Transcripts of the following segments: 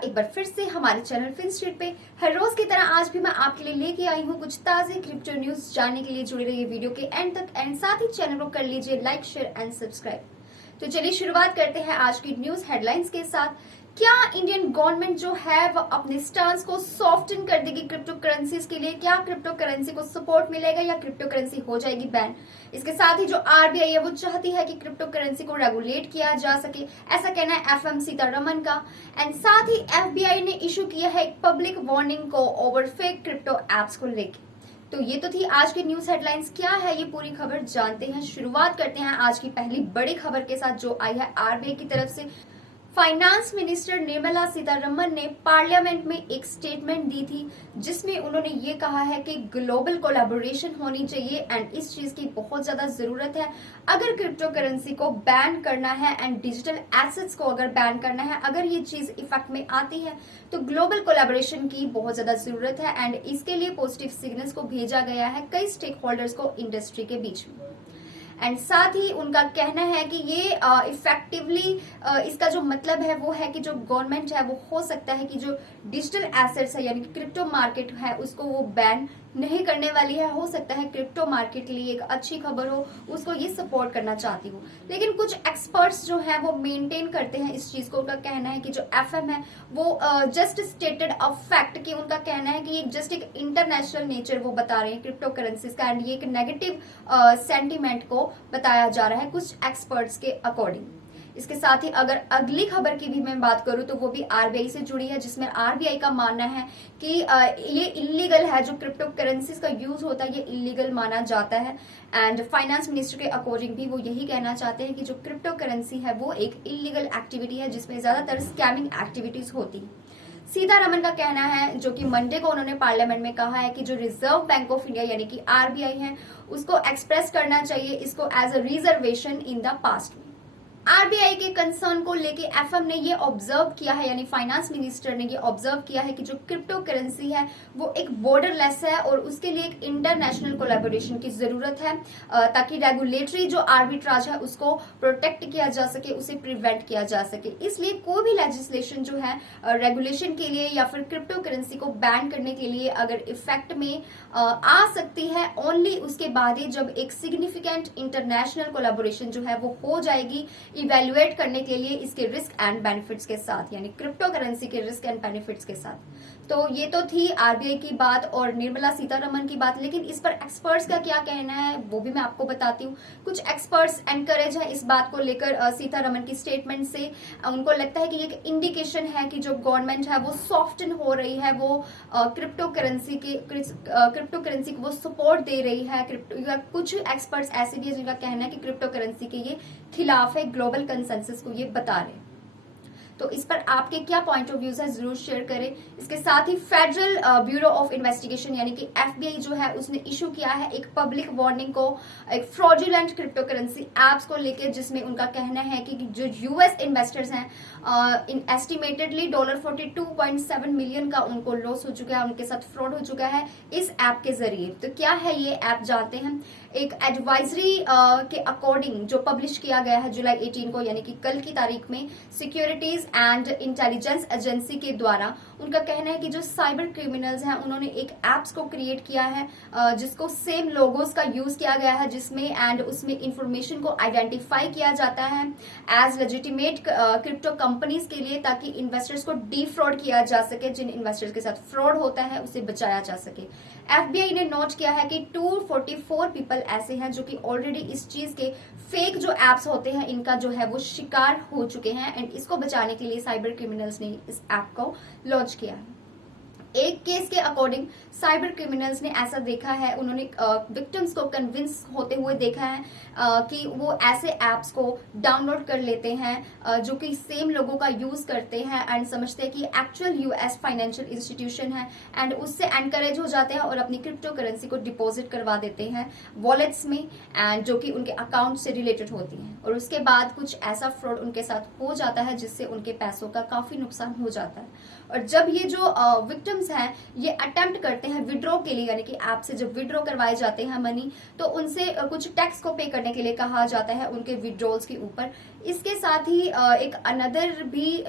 एक बार फिर से हमारे चैनल फिन स्ट्रीट पे। हर रोज की तरह आज भी मैं आपके लिए लेके आई हूँ कुछ ताजे क्रिप्टो न्यूज। जानने के लिए जुड़े रहिए वीडियो के एंड तक एंड साथ ही चैनल को कर लीजिए लाइक, शेयर एंड सब्सक्राइब। तो चलिए शुरुआत करते हैं आज की न्यूज हेडलाइंस के साथ। क्या इंडियन गवर्नमेंट जो है वह अपने स्टांस को सॉफ्टन कर देगी क्रिप्टो करेंसीज के लिए? क्या क्रिप्टो करेंसी को सपोर्ट मिलेगा या क्रिप्टो करेंसी हो जाएगी बैन? इसके साथ ही जो आरबीआई है वो चाहती है कि क्रिप्टो करेंसी को रेगुलेट किया जा सके, ऐसा कहना है एफएम सीतारमन का। एंड साथ ही एफबीआई ने इशू किया है एक पब्लिक वार्निंग को ओवर फेक क्रिप्टो एप्स को लेकर। तो ये तो थी आज की न्यूज हेडलाइंस। क्या है ये पूरी खबर जानते हैं। शुरुआत करते हैं आज की पहली बड़ी खबर के साथ जो आई है आरबीआई की तरफ से। फाइनेंस मिनिस्टर निर्मला सीतारमन ने पार्लियामेंट में एक स्टेटमेंट दी थी जिसमें उन्होंने ये कहा है कि ग्लोबल कोलैबोरेशन होनी चाहिए एंड इस चीज की बहुत ज्यादा जरूरत है। अगर क्रिप्टो करेंसी को बैन करना है एंड डिजिटल एसेट्स को अगर बैन करना है, अगर ये चीज इफेक्ट में आती है तो ग्लोबल कोलैबोरेशन की बहुत ज्यादा जरूरत है एंड इसके लिए पॉजिटिव सिग्नल्स को भेजा गया है कई स्टेक होल्डर्स को इंडस्ट्री के बीच में। एंड साथ ही उनका कहना है कि ये इफेक्टिवली इसका जो मतलब है वो है कि जो गवर्नमेंट है वो हो सकता है कि जो डिजिटल एसेट्स है यानी कि क्रिप्टो मार्केट है उसको वो बैन नहीं करने वाली है। हो सकता है क्रिप्टो मार्केट के लिए एक अच्छी खबर हो, उसको ये सपोर्ट करना चाहती हूँ। लेकिन कुछ एक्सपर्ट्स जो हैं वो मेंटेन करते हैं इस चीज को। उनका कहना है कि जो एफएम है वो जस्ट स्टेटेड अ फैक्ट कि उनका कहना है कि ये जस्ट एक इंटरनेशनल नेचर वो बता रहे हैं क्रिप्टो करेंसीज का एंड ये एक नेगेटिव सेंटीमेंट को बताया जा रहा है कुछ एक्सपर्ट्स के अकॉर्डिंग। इसके साथ ही अगर अगली खबर की भी मैं बात करूं तो वो भी आरबीआई से जुड़ी है जिसमें आरबीआई का मानना है कि ये इलीगल है, जो क्रिप्टो करेंसीज का यूज होता है ये इलीगल माना जाता है। एंड फाइनेंस मिनिस्टर के अकॉर्डिंग भी वो यही कहना चाहते हैं कि जो क्रिप्टो करेंसी है वो एक इलीगल एक्टिविटी है जिसमें ज्यादातर स्कैमिंग एक्टिविटीज होती है। सीतारमन का कहना है, जो कि मंडे को उन्होंने पार्लियामेंट में कहा है कि जो रिजर्व बैंक ऑफ इंडिया यानी कि आरबीआई है उसको एक्सप्रेस करना चाहिए इसको as a reservation in the past में। आरबीआई के कंसर्न को लेके एफएम ने ये ऑब्जर्व किया है यानी फाइनेंस मिनिस्टर ने ये ऑब्जर्व किया है कि जो क्रिप्टो करेंसी है वो एक बॉर्डरलेस है और उसके लिए एक इंटरनेशनल कोलैबोरेशन की जरूरत है ताकि रेगुलेटरी जो आर्बिट्राज है उसको प्रोटेक्ट किया जा सके, उसे प्रिवेंट किया जा सके। इसलिए कोई भी लेजिस्लेशन जो है रेगुलेशन के लिए या फिर क्रिप्टो करेंसी को बैन करने के लिए अगर इफेक्ट में आ सकती है ओनली उसके बाद ही जब एक सिग्निफिकेंट इंटरनेशनल कोलैबोरेशन जो है वो हो जाएगी इवेल्युएट करने के लिए इसके रिस्क एंड बेनिफिट्स के साथ, यानी क्रिप्टो करेंसी के रिस्क एंड बेनिफिट्स के साथ। तो ये तो थी आरबीआई की बात और निर्मला सीतारमन की बात। लेकिन इस पर एक्सपर्ट्स का क्या कहना है वो भी मैं आपको बताती हूँ। कुछ एक्सपर्ट्स एनकरेज है इस बात को लेकर सीतारमन की स्टेटमेंट से। उनको लगता है कि ये एक इंडिकेशन है कि जो गवर्नमेंट है वो सॉफ्टन हो रही है, वो क्रिप्टो करेंसी को वो सपोर्ट दे रही है। कुछ एक्सपर्ट्स ऐसे भी है जिनका कहना है कि क्रिप्टो करेंसी के ये खिलाफ है, ग्लोबल कंसेंसस को ये बता रहे हैं। तो इस पर आपके क्या पॉइंट ऑफ व्यूज है जरूर शेयर करें। इसके साथ ही फेडरल ब्यूरो ऑफ इन्वेस्टिगेशन यानी कि एफबीआई जो है उसने इशू किया है एक पब्लिक वार्निंग को एक फ्रॉडुलेंट क्रिप्टो करेंसी एप्स को लेकर, जिसमें उनका कहना है कि जो यूएस इन्वेस्टर्स हैं इन एस्टिमेटेडली $42.7 मिलियन का उनको लॉस हो चुका है, उनके साथ फ्रॉड हो चुका है इस ऐप के जरिए। तो क्या है ये ऐप जानते हैं। एक एडवाइजरी के अकॉर्डिंग जो पब्लिश किया गया है जुलाई 18 को यानी कि कल की तारीख में सिक्योरिटीज एंड इंटेलिजेंस एजेंसी के द्वारा, उनका कहना है कि जो साइबर क्रिमिनल्स हैं उन्होंने एक एप्स को क्रिएट किया है जिसको सेम लोगोस का यूज किया गया है जिसमें एंड उसमें इंफॉर्मेशन को आइडेंटिफाई किया जाता है एज लेजिटिमेट क्रिप्टो कंपनीज के लिए ताकि इन्वेस्टर्स को डीफ्रॉड किया जा सके, जिन इन्वेस्टर्स के साथ फ्रॉड होता है उसे बचाया जा सके। एफबीआई ने नोट किया है कि 244 पीपल ऐसे हैं जो कि ऑलरेडी इस चीज के फेक जो एप्स होते हैं इनका जो है वो शिकार हो चुके हैं एंड इसको बचाने के लिए साइबर क्रिमिनल्स ने इस ऐप को लॉन्च किया है। एक केस के अकॉर्डिंग साइबर क्रिमिनल्स ने ऐसा देखा है, उन्होंने विक्टिम्स को कन्विंस होते हुए देखा है कि वो ऐसे एप्स को डाउनलोड कर लेते हैं जो कि सेम लोगों का यूज करते हैं एंड समझते हैं कि एक्चुअल यूएस फाइनेंशियल इंस्टीट्यूशन है एंड उससे एनकरेज हो जाते हैं और अपनी क्रिप्टो करेंसी को डिपॉजिट करवा देते हैं वॉलेट्स में एंड जो कि उनके अकाउंट से रिलेटेड होती हैं और उसके बाद कुछ ऐसा फ्रॉड उनके साथ हो जाता है जिससे उनके पैसों का काफी नुकसान हो जाता है। और जब ये जो विक्टिम्स हैं ये अटेम्प्ट करते हैं विड्रॉ के लिए यानी कि ऐप से जब विड्रॉ करवाए जाते हैं मनी तो उनसे कुछ टैक्स को पे करने के लिए कहा जाता है उनके विड्रॉल्स के ऊपर। इसके साथ ही एक अनदर भी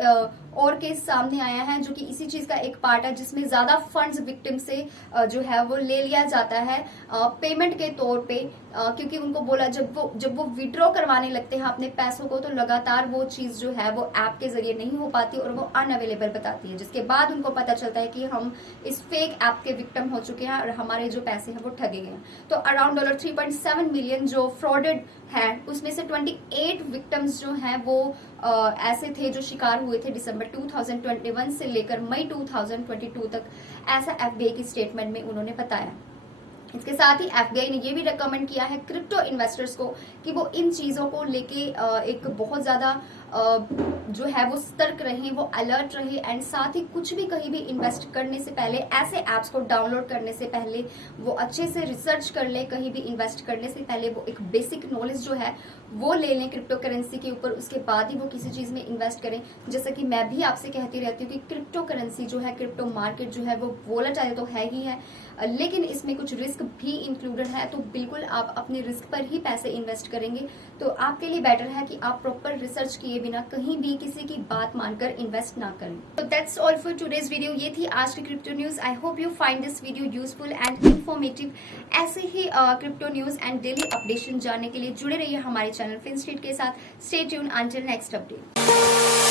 और केस सामने आया है जो कि इसी चीज का एक पार्ट है, जिसमें ज्यादा फंड्स विक्टिम से जो है वो ले लिया जाता है पेमेंट के तौर पे, क्योंकि उनको बोला जब वो विड्रॉ करवाने लगते हैं अपने पैसों को, तो लगातार वो चीज जो है वो ऐप के जरिए नहीं हो पाती और वो अनअवेलेबल बताती है, जिसके बाद उनको पता चलता है कि हम इस फेक ऐप के विक्टिम हो चुके हैं और हमारे जो पैसे हैं वो ठगे गए हैं। तो अराउंड $3.7 मिलियन जो फ्रॉडेड है, उसमें से 28 विक्टिम्स जो हैं वो ऐसे थे जो शिकार हुए थे दिसंबर 2021 से लेकर मई 2022 तक, ऐसा एफबीआई की स्टेटमेंट में उन्होंने बताया। इसके साथ ही एफबीआई ने ये भी रिकमेंड किया है क्रिप्टो इन्वेस्टर्स को कि वो इन चीजों को लेके एक बहुत ज्यादा जो है वो सतर्क रहे, वो अलर्ट रहे, एंड साथ ही कुछ भी कहीं भी इन्वेस्ट करने से पहले, ऐसे एप्स को डाउनलोड करने से पहले वो अच्छे से रिसर्च कर ले। कहीं भी इन्वेस्ट करने से पहले वो एक बेसिक नॉलेज जो है वो ले लें क्रिप्टो करेंसी के ऊपर, उसके बाद ही वो किसी चीज में इन्वेस्ट करें। जैसा कि मैं भी आपसे कहती रहती हूँ कि क्रिप्टो करेंसी जो है, क्रिप्टो मार्केट जो है वो वोलेटाइल तो है ही है, लेकिन इसमें कुछ रिस्क भी इंक्लूडेड है। तो बिल्कुल आप अपने रिस्क पर ही पैसे इन्वेस्ट करेंगे तो आपके लिए बेटर है कि आप प्रॉपर रिसर्च किए बिना कहीं भी किसी की बात मानकर इन्वेस्ट ना करें। तो that's all for today's video. ये थी आज की crypto news. I hope you find this video useful and informative. ऐसे ही crypto news and daily updation जानने के लिए जुड़े रहिए हमारे चैनल फिनस्ट्रीट के साथ। Stay tune until next update.